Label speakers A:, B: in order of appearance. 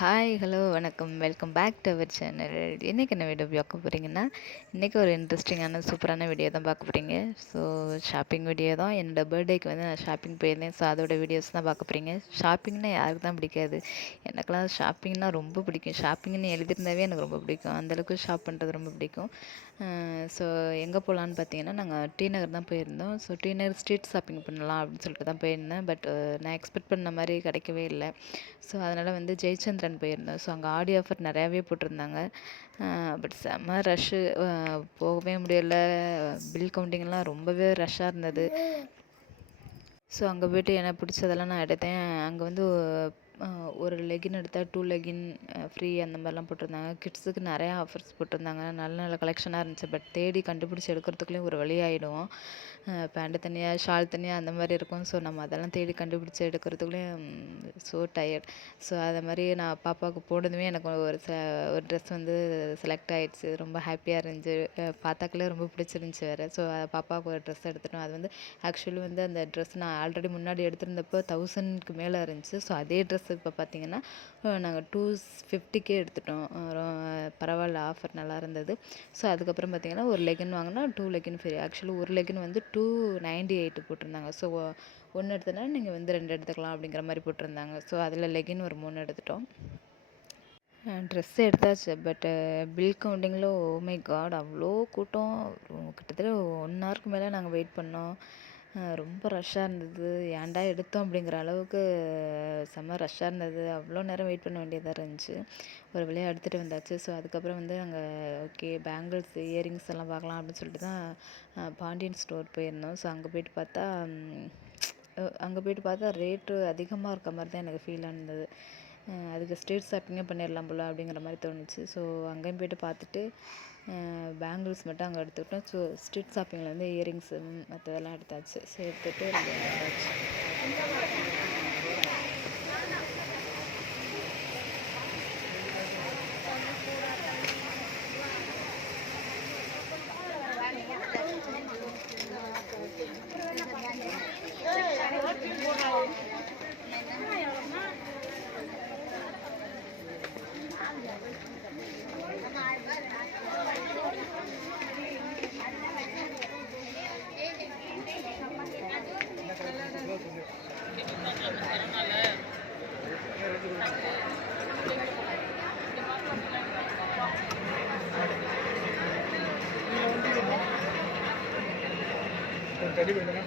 A: Hi hello வணக்கம். Welcome back to our channel இன்றைக்கி என்ன வீடியோ பார்க்க போகிறீங்கன்னா இன்றைக்கி ஒரு இன்ட்ரெஸ்டிங்கான சூப்பரான வீடியோ தான் பார்க்க போகிறீங்க ஸோ ஷாப்பிங் வீடியோ தான். என்னோடய பர்த்டேக்கு வந்து நான் ஷாப்பிங் போயிருந்தேன். ஸோ அதோட வீடியோஸ் தான் பார்க்க போகிறீங்க ஷாப்பிங்னா யாருக்கு தான் பிடிக்காது? எனக்கெல்லாம் ஷாப்பிங்னா ரொம்ப பிடிக்கும். ஷாப்பிங்னு எழுதியிருந்தாவே எனக்கு ரொம்ப பிடிக்கும். அந்தளவுக்கு ஷாப் பண்ணுறது ரொம்ப பிடிக்கும். ஸோ எங்கே போகலான்னு பார்த்தீங்கன்னா நாங்கள் டி நகர் தான் போயிருந்தோம். So T Nagar street shopping பண்ணலாம் அப்படின்னு சொல்லிட்டு தான் போயிருந்தேன். பட் நான் எக்ஸ்பெக்ட் பண்ண மாதிரி கிடைக்கவே இல்லை. ஸோ அதனால் வந்து ஜெயச்சந்திரன் போயிருந்தோம் ஸோ அங்கே ஆடி ஆஃபர் நிறையாவே போட்டிருந்தாங்க. பட் செம்ம ரஷ்ஷு போகவே முடியல. பில் கவுண்டிங்லாம் ரொம்பவே ரஷ்ஷாக இருந்தது. ஸோ அங்கே போய்ட்டு எனக்கு பிடிச்சதெல்லாம் நான் எடுத்தேன். அங்கே வந்து ஒரு லெகின் எடுத்தால் டூ லெகின் ஃப்ரீ அந்த மாதிரிலாம் போட்டிருந்தாங்க. கிட்ஸுக்கு நிறையா ஆஃபர்ஸ் போட்டிருந்தாங்க. நல்ல நல்ல கலெக்ஷனாக இருந்துச்சு. பட் தேடி கண்டுபிடிச்சி எடுக்கிறதுக்குள்ளேயும் ஒரு வழி ஆகிடும் பேண்ட்டு தனியாக ஷால் தனியாக அந்த மாதிரி இருக்கும். ஸோ நம்ம அதெல்லாம் தேடி கண்டுபிடிச்சி எடுக்கிறதுக்குள்ளேயும் ஸோ டயர்ட் ஸோ அதை மாதிரி நான் பாப்பாவுக்கு போனதுமே எனக்கு ஒரு ச ஒரு ட்ரெஸ் வந்து செலக்ட் ஆகிடுச்சு ரொம்ப ஹாப்பியாக இருந்துச்சு. பார்த்தாக்களே ரொம்ப பிடிச்சிருந்துச்சி வேறு. ஸோ பாப்பாவுக்கு ஒரு ட்ரெஸ் எடுத்துட்டோம். அது வந்து ஆக்சுவலி வந்து அந்த ட்ரெஸ் நான் ஆல்ரெடி முன்னாடி எடுத்திருந்தப்போ தௌசண்ட்க்கு மேலே இருந்துச்சு. ஸோ அதே ட்ரெஸ் இப்போ பார்த்திங்கன்னா நாங்கள் டூ ஃபிஃப்டிக்கே எடுத்துட்டோம். பரவாயில்ல ஆஃபர் நல்லா இருந்தது. ஸோ அதுக்கப்புறம் பார்த்திங்கன்னா ஒரு லெகின் வாங்கினா டூ லெகின் ஃப்ரீ ஆக்சுவலி ஒரு லெகின் வந்து டூ நைன்டி எயிட்டு போட்டிருந்தாங்க. ஸோ ஒன்று எடுத்தனா நீங்கள் வந்து ரெண்டு எடுத்துக்கலாம் அப்படிங்கிற மாதிரி போட்டிருந்தாங்க. ஸோ அதில் லெகின் ஒரு மூணு எடுத்துட்டோம். ட்ரெஸ் எடுத்தாச்சு. பட்டு பில் கவுண்டிங்கில் மை காட் அவ்வளோ கூட்டம். கிட்டத்தட்ட ஒன் ஹவருக்கு மேலே நாங்கள் வெயிட் பண்ணோம். ரொம்ப ரஷ்ஷாக இருந்தது. ஏன்டா எடுத்தோம் அப்படிங்கிற அளவுக்கு செம்ம ரஷ்ஷாக இருந்தது. அவ்வளோ நேரம் வெயிட் பண்ண வேண்டியதாக இருந்துச்சு. ஒரு வழியாக எடுத்துகிட்டு வந்தாச்சு. ஸோ அதுக்கப்புறம் வந்து அங்கே ஓகே பேங்கிள்ஸ் இயரிங்ஸ் எல்லாம் பார்க்கலாம் அப்படின்னு சொல்லிட்டு தான் பாண்டியன் ஸ்டோர் போயிருந்தோம். ஸோ அங்கே போயிட்டு பார்த்தா அங்கே போயிட்டு பார்த்தா ரேட்டு அதிகமாக இருக்க மாதிரி தான் எனக்கு ஃபீல் ஆனது அதுக்கு ஸ்ட்ரீட் ஷாப்பிங்கே பண்ணிடலாம் போல் அப்படிங்கிற மாதிரி தோணுச்சு. ஸோ அங்கேயும் போய்ட்டு பார்த்துட்டு பேங்கிள்ஸ் மட்டும் அங்கே எடுத்துக்கிட்டோம். ஸோ ஸ்ட்ரீட் ஷாப்பிங்கில் வந்து இயரிங்ஸு மற்றதெல்லாம் எடுத்தாச்சு. ஸோ எடுத்துகிட்டு
B: ரெடி பண்ணுங்க